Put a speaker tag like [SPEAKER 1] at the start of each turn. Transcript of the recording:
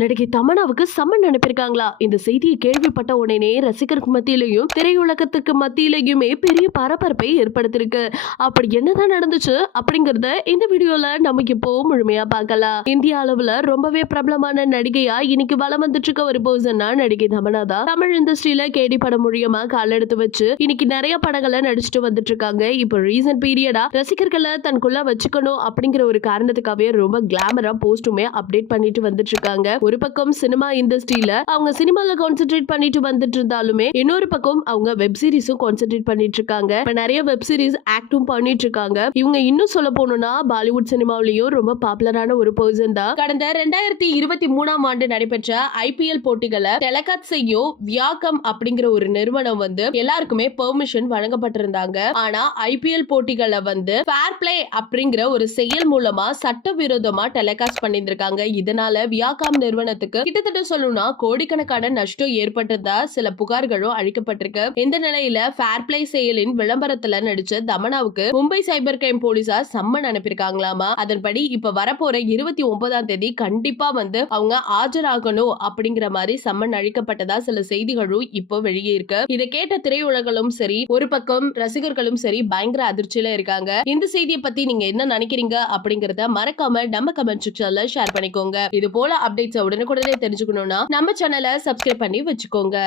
[SPEAKER 1] நடிகை தமனாவுக்கு சம்மன் அனுப்பியிருக்காங்களா? இந்த செய்தியை கேள்விப்பட்ட உடனே ரசிகருக்கு மத்தியிலையும் திரையுலகத்துக்கு மத்தியிலையுமே பெரிய பரபரப்பை ஏற்படுத்திருக்கு அப்படி என்னதான் நடந்துச்சு அப்படிங்கறத இந்த வீடியோல நமக்கு இப்போ முழுமையா பார்க்கலாம். இந்திய அளவுல ரொம்பவே பிரபலமான நடிகையா இன்னைக்கு வலம் வந்துட்டு இருக்க ஒரு பர்சன்னா நடிகை தமனா தான். தமிழ் இண்டஸ்ட்ரியில கேடி படம் மூலியமா கால் எடுத்து வச்சு இன்னைக்கு நிறைய படங்களை நடிச்சுட்டு வந்துட்டு இருக்காங்க இப்போ ரீசன்ட் பீரியடா ரசிகர்களை தனக்குள்ள வச்சுக்கணும் அப்படிங்கிற ஒரு காரணத்துக்காகவே ரொம்ப கிளாமரா போஸ்ட்டுமே அப்டேட் பண்ணிட்டு வந்துட்டு இருக்காங்க ஒரு பக்கம் சினிமா இண்டஸ்ட்ரியில அவங்க சினிமால கான்சென்ட்ரேட் பண்ணிட்டு வந்துட்டு இருந்தாலுமே இன்னொரு பக்கம் அவங்க வெப் சீரிஸும் கான்சென்ட்ரேட் பண்ணிட்டு இருக்காங்க. இப்ப நிறைய வெப் சீரிஸ் ஆக்டும் பண்ணிட்டு இருக்காங்க. இவங்க இன்னும் சொல்ல போனோம்னா பாலிவுட் சினிமாவிலயும் ரொம்ப பாப்புலரான ஒரு பர்சன் தான். கடந்த ரெண்டாயிரத்தி இருபத்தி மூணாம் ஆண்டு நடைபெற்ற ஐபிஎல் போட்டிகளை டெலகாட் செய்யும் வியாக்கம் அப்படிங்கிற ஒரு நிறுவனம் வந்து எல்லாருக்குமே பெர்மிஷன் வழங்கப்பட்டிருந்தாங்க. ஆனா ஐபிஎல் போட்டிகளை வந்து ஃபேர் பிளே அப்படிங்கிற ஒரு செயல் மூலமா சட்டவிரோதமா டெலிகாஸ்ட் பண்ணியிருக்காங்க இதனால வியாகாம் நிறுவனத்துக்கு. கிட்டத்தட்ட சொல்லணும்னா கோடிக்கணக்கான நஷ்டம் ஏற்பட்டதா சில புகார்களும் அளிக்கப்பட்டிருக்கு இந்த நிலையில ஃபேர் பிளே செயலின் விளம்பரத்துல நடிச்ச தமனாவுக்கு மும்பை சைபர் கிரைம் போலீசார் சம்மன் அனுப்பியிருக்காங்களாமா? அதன்படி இப்ப வரப்போற இருபத்தி ஒன்பதாம் தேதி கண்டிப்பா வந்து அவங்க ஆஜராகணும் அப்படிங்கிற மாதிரி சம்மன் அழிக்கப்பட்டதா சில செய்திகளும் இப்போ வெளியே இருக்கு. இதை கேட்ட திரையுலகளும் சரி ஒரு பக்கம் ரசிகர்களும் சரி பயங்கர அதிர்ச்சியில இருக்காங்க. இந்த செய்தியை பத்தி நீங்க என்ன நினைக்கிறீங்க அப்படிங்கறத மறக்காம நம்ம கமெண்ட் செக்ஷன்ல ஷேர் பண்ணிக்கோங்க. இது போல அப்டேட்ஸ் உடனுக்குடனே தெரிஞ்சுக்கணும்னா நம்ம சேனலை சப்ஸ்கிரைப் பண்ணி வச்சுக்கோங்க.